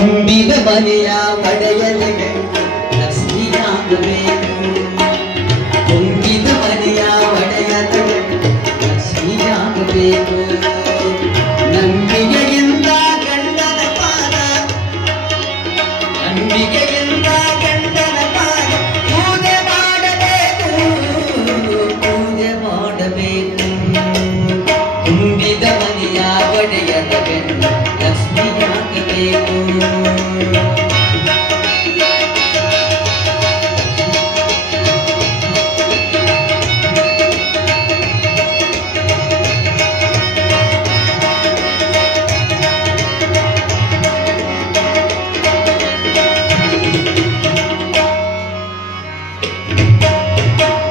ತುಂಬಿದ ಮನೆಯ ಒಡೆಯಲಿಗೆ ಲಕ್ಷ್ಮಿಯಾಗಬೇಕು. ತುಂಬಿದ ಮನೆಯ ಒಡೆಯಲಿಗೆ ಲಕ್ಷ್ಮಿಯಾಗಬೇಕು. ನಂಬಿಕೆಯಿಂದ ಗಂಡನ ಪಾದ, ನಂಬಿಕೆಯಿಂದ ಗಂಡನ ಪಾದ ಪೂಜೆ ಮಾಡಬೇಕು, ಪೂಜೆ ಮಾಡಬೇಕು. ತುಂಬಿದ ಮನೆಯ ಒಡೆಯಲಿಗೆ ಲಕ್ಷ್ಮಿಯಾಗಬೇಕು.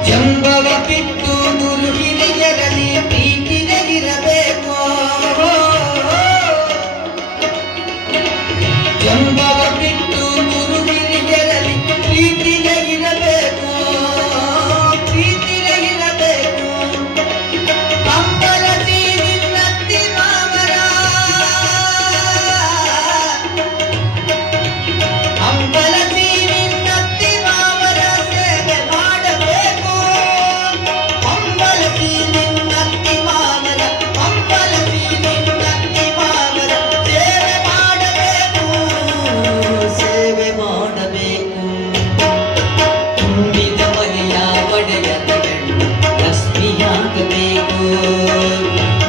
ಜಂಬವ ಬಿಟ್ಟು ಗುರು ಹಿರಿಯರಲ್ಲಿ ಪ್ರೀತಿಗೆ ಇರಬೇಕು. ಜಂಬವ ಬಿಟ್ಟು ಗುರು ಹಿರಿಯರಲ್ಲಿ ಪ್ರೀತಿಗೆ ಇರಬೇಕು, ಪ್ರೀತಿಗೆ ಇರಬೇಕು. ಕಂಬಲಸಿ ನಿನ್ನತ್ತಿ ಮಾವರ, ಕಂಬಲಸಿ ನಿನ್ನತ್ತಿ ಮಾವರ ಸೇವೆ ಮಾಡಬೇಕು. ಕಂಬಲಸಿ ನಿನ್ನತ್ತಿ ಮಾವರ, ಕಂಬಲಸಿ ನಿನ್ನತ್ತಿ ಮಾವರ ಸೇವೆ ಮಾಡಬೇಕು, ಸೇವೆ ಮಾಡಬೇಕು. ತುಂಬಿದ ಮನೆಯ ಒಡೆಯದ ಗಂಡು ಲಕ್ಷ್ಮಿಯಾಗಬೇಕು.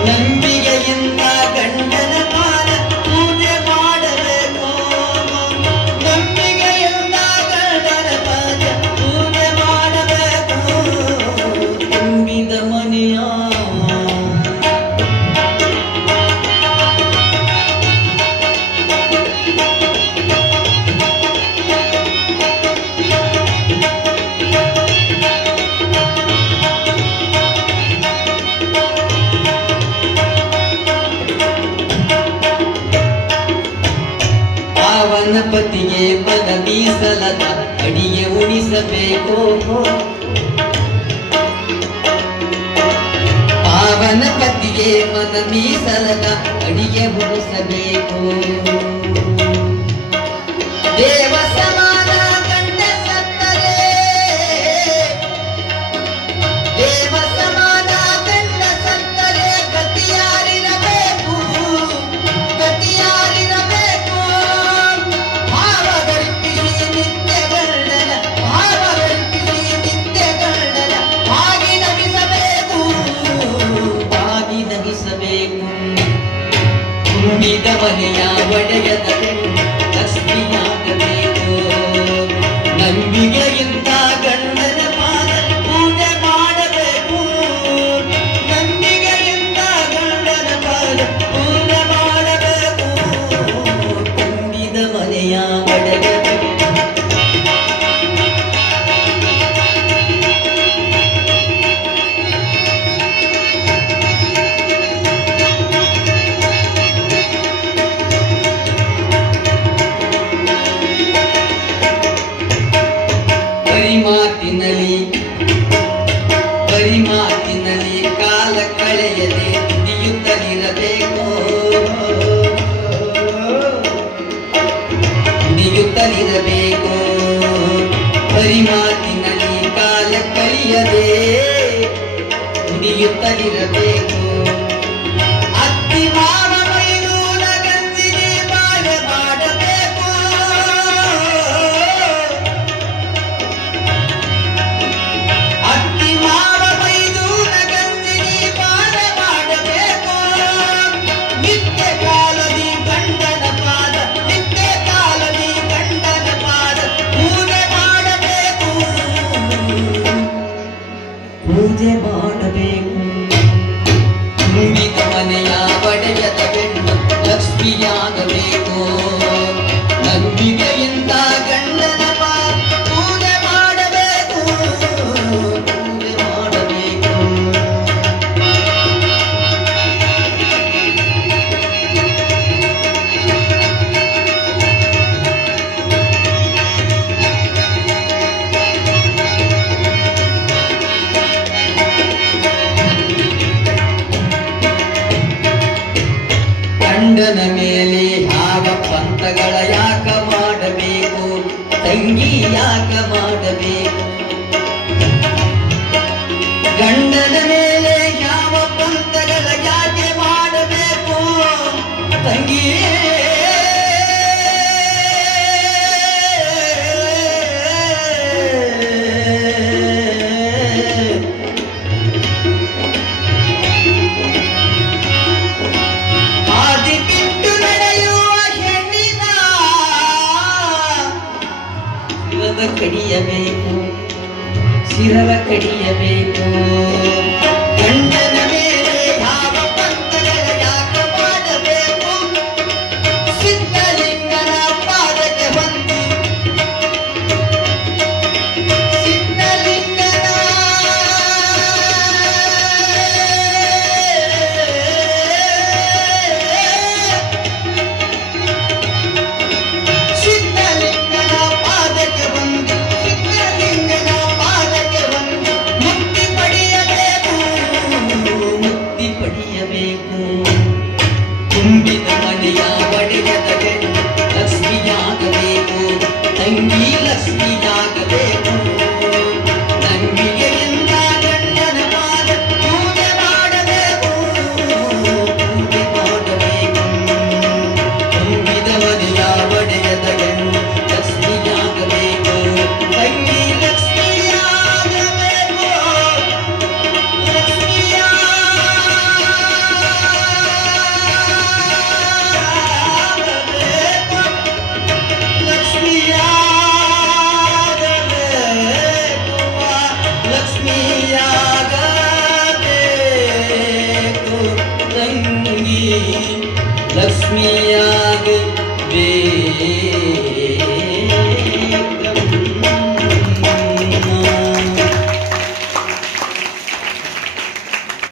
ನಂಬಿಕೆಯಿಂದ ಗಂಡನ ಪಾದ ಪೂಜೆ ಮಾಡಬೇಕು. ನಂಬಿಕೆಯಿಂದ ಗಂಡನ ಪಾದ ಪೂಜೆ ಮಾಡಬೇಕು. ತುಂಬಿದ ಮನೆಯ ಪಾವನ ಪತಿಗೆ ಮನ ಮೀಸಲದ ಅಡಿಗೆ ಉಣಿಸಬೇಕು. ಪಾವನ ಪತಿಗೆ ಮನ ಮೀಸಲದ ಅಡಿಗೆ ಉಣಿಸಬೇಕು. ದೇವ ಸಮಾನ ಗಂಡ ಸತ್ತರೆ, ದೇವ ಸಮಾನ ಗಂಡ ಸತ್ತರೆ ಗತಿಯಾರಿರಬೇಕು, ಗತಿಯಾರಿರಬೇಕು. ಭಾವಗರ್ಪಿಸಿ ನಿತ್ಯ ಗಂಡನ, ಭಾವಗರ್ಪಿಸಿ ನಿತ್ಯ ಗಂಡನ ಬಾಗಿ ನಗಿಸಬೇಕು, ಬಾಗಿ ನಗಿಸಬೇಕು. ತುಂಬಿದ ಮನೆಯ ಒಡೆಯದ ಗಂಡು ಲಕ್ಷ್ಮಿಯಾಗಬೇಕು. ನಂಬಿಕೆಯಿಂದ ಗಂಡನ ಪಾದ ಪೂಜೆ ಮಾಡಬೇಕು. ನಂಬಿಕೆಯಿಂದ ಗಂಡನ ಪಾದ ಪೂಜೆ ಮಾಡಬೇಕು. ತುಂಬಿದ ಮನೆಯ ಒಡೆಯದ ಮಾತಿನಲ್ಲಿ, ಬರಿ ಮಾತಿನಲ್ಲಿ ಕಾಲ ಕಳೆಯದೆ ನುಡಿಯುತ್ತಲಿರಬೇಕು, ನುಡಿಯುತ್ತಲಿರಬೇಕು. ಬರಿ ಮಾತಿನಲ್ಲಿ ಕಾಲ ಕಳೆಯದೆ ನುಡಿಯುತ್ತಲಿರಬೇಕು. ಅತ್ತಿ ಮಾವ ಮೈದೂರ ಗಂಜಿಗೆ ಬಾಳೆ ಮಾಡಬೇಕು. ಅತ್ತಿ ಮಾವ ಮೈದೂರ ಗಂಜಿಗೆ ಬಾಳೆ ಮಾಡಬೇಕು. ನಿತ್ಯ ಕಾಲದಿ ಗಂಡನ ಪಾದ, ನಿತ್ಯ ಕಾಲದಿ ಗಂಡನ ಪಾದ ಪೂಜೆ ಮಾಡಬೇಕು, ಪೂಜೆ ಮಾಡಬೇಕು. ತುಂಬಿದ ಮನೆಯ ಒಡೆಯದ ಗಂಡು ಲಕ್ಷ್ಮಿಯಾಗಬೇಕು. ನಂಬಿಕೆಯಿಂದ ಗಂಡನ ಪಾದ ಪೂಜೆ ಮಾಡಬೇಕು, ಪೂಜೆ ಮಾಡಬೇಕು. ಗಂಡನ ಮೇಲೆ ಯಾವ ಪಂಥಗಳ ಯಾಕೆ ಲಕ್ಷ್ಮಿಯಾಗಬೇಕು